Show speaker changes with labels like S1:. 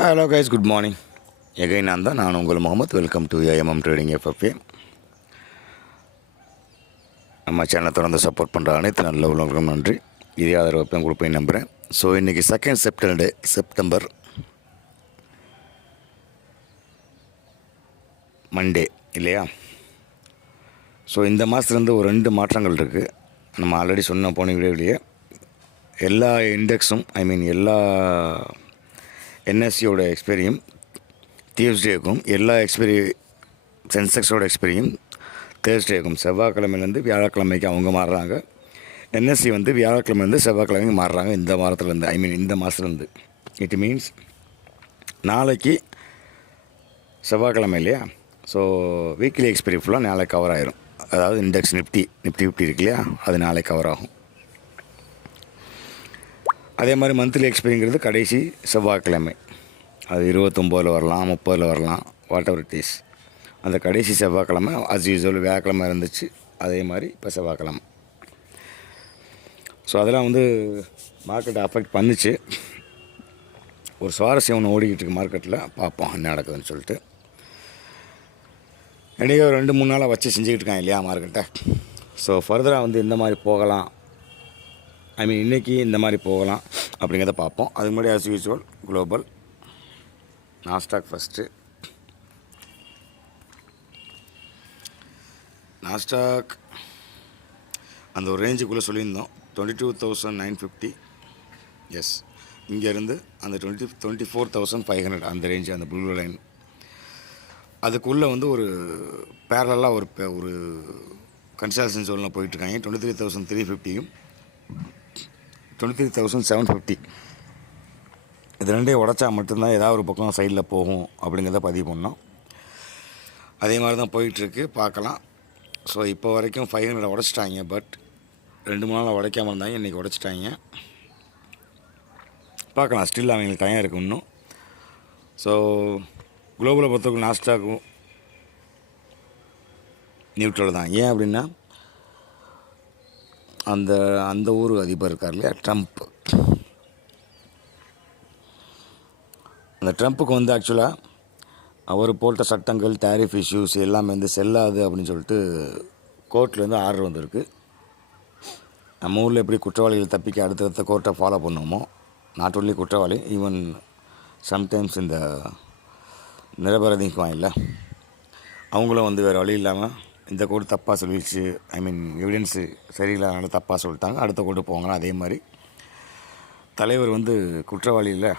S1: Hello guys good morning எகை நான் தான் நான் உங்கள் Mohammed welcome to AMM trading FFA நம்ம சேனலை தொடர்ந்து சப்போர்ட் பண்ணுற அனைத்து நல்ல உள்ளவர்களுக்கும் நன்றி. இதே ஆதரவு எப்பயும் கொடுப்பேன் நம்புகிறேன் ஸோ இன்றைக்கி செகண்ட் செப்டம்பர் செப்டம்பர் மண்டே இல்லையா? ஸோ இந்த மாதத்துலேருந்து ஒரு ரெண்டு மாற்றங்கள் இருக்குது நம்ம ஆல்ரெடி சொன்ன போன வீடியோவிலேயே எல்லா இண்டெக்ஸும் ஐ மீன் எல்லா என்எஸ்சியோட எக்ஸ்பெரியும் டியூஸ்டேக்கும் எல்லா எக்ஸ்பெரி சென்செக்ஸோட எக்ஸ்பெரியும் தேர்ஸ்டேக்கும் செவ்வாய்க்கிழமையிலேருந்து வியாழக்கிழமைக்கு அவங்க மாறுறாங்க. என்எஸ்சி வந்து வியாழக்கிழமைலேருந்து செவ்வாய்க்கிழமைக்கு மாறுறாங்க இந்த வாரத்துலேருந்து ஐ மீன் இந்த மாதத்துலேருந்து இட் மீன்ஸ் நாளைக்கு செவ்வாய்க்கிழமை இல்லையா? ஸோ வீக்லி எக்ஸ்பெரி ஃபுல்லாக நாளைக்கு கவர் ஆயிரும். அதாவது இண்டெக்ஸ் நிஃப்டி நிஃப்டி ஃபிஃப்டி இருக்கு இல்லையா? அது நாளைக்கு கவர் ஆகும். அதே மாதிரி மந்த்லி எக்ஸ்பீரியங்கிறது கடைசி செவ்வாய்க்கிழமை. அது இருபத்தொம்போதில் வரலாம் முப்பதில் வரலாம் வாட் எவர் இட் இஸ் அந்த கடைசி செவ்வாய்க்கிழமை அஸ் யூஸ்வல் வியாழக்கிழமை இருந்துச்சு. அதே மாதிரி இப்போ செவ்வாய்க்கிழமை. ஸோ அதெல்லாம் வந்து மார்க்கெட்டை அஃபெக்ட் பண்ணுச்சு. ஒரு சுவாரஸ்யம் ஒன்று ஓடிக்கிட்டு இருக்கு மார்க்கெட்டில் பார்ப்போம் என்ன நடக்குதுன்னு சொல்லிட்டு. இன்றைக்கி ஒரு ரெண்டு மூணு நாளாக வச்சு செஞ்சுக்கிட்டு இருக்காங்க இல்லையா மார்க்கெட்டை ஸோ ஃபர்தராக வந்து இந்த மாதிரி போகலாம். ஐ மீன் இன்றைக்கி இந்த மாதிரி போகலாம் அப்படிங்கிறத பார்ப்போம். அதுக்கு முன்னாடி as usual global Nasdaq first Nasdaq அந்த ஒரு ரேஞ்சுக்குள்ளே சொல்லியிருந்தோம். Twenty two thousand nine fifty yes இங்கேருந்து அந்த twenty twenty four thousand five hundred அந்த ரேஞ்சு அந்த ப்ளூ லைன் அதுக்குள்ளே வந்து ஒரு பேரலாக ஒரு பே- ஒரு கன்சல்டன்சி ஜோனில் போயிட்டுருக்காங்க twenty three thousand three ஃபிஃப்டியும் twenty three thousand seven fifty இது ரெண்டையும் உடச்சா மட்டும்தான் ஏதாவது ஒரு பக்கம் சைடில் போகும் அப்படிங்கிறத பதிவு பண்ணோம். அதே மாதிரி தான் போயிட்டுருக்கு. பார்க்கலாம். ஸோ இப்போ வரைக்கும் ஃபைவ் ஹண்ட்ரட் உடச்சிட்டாங்க. பட் ரெண்டு மூணு நாள் உடைக்காமல் இருந்தாங்க. இன்றைக்கி உடச்சிட்டாங்க. பார்க்கலாம். ஸ்டில் அவங்களுக்கு டைம் இருக்குது இன்னும். ஸோ குளோபலை பொறுத்தவரைக்கும் நாஸ்டாக்கும் நியூட்ரல் தான். ஏன் அப்படின்னா அந்த அந்த ஊர் அதிபர் இருக்கார் இல்லையா? ட்ரம்ப் அந்த ட்ரம்ப்புக்கு வந்து ஆக்சுவலாக அவர் போட்ட சட்டங்கள் டேரிஃப் இஷ்யூஸ் எல்லாமே வந்து செல்லாது அப்படின்னு சொல்லிட்டு கோர்ட்லேருந்து ஆர்டர் வந்திருக்கு. நம்ம ஊரில் எப்படி குற்றவாளிகள் தப்பிக்க அடுத்தடுத்த கோர்ட்டை ஃபாலோ பண்ணுவோமோ நாட் ஒன்லி குற்றவாளி ஈவன் சம்டைம்ஸ் இந்த நிரபராதிக்குவான் இல்லை அவங்களும் வந்து வேறு வழி இல்லாமல் இந்த கோர்ட் தப்பாக சொல்லிடுச்சு ஐ மீன் எவிடன்ஸு சரியில்லாதனால தப்பாக சொல்லிட்டாங்க அடுத்த கோர்ட்டு போவாங்க அதே மாதிரி. தலைவர் வந்து குற்றவாளி இல்லை.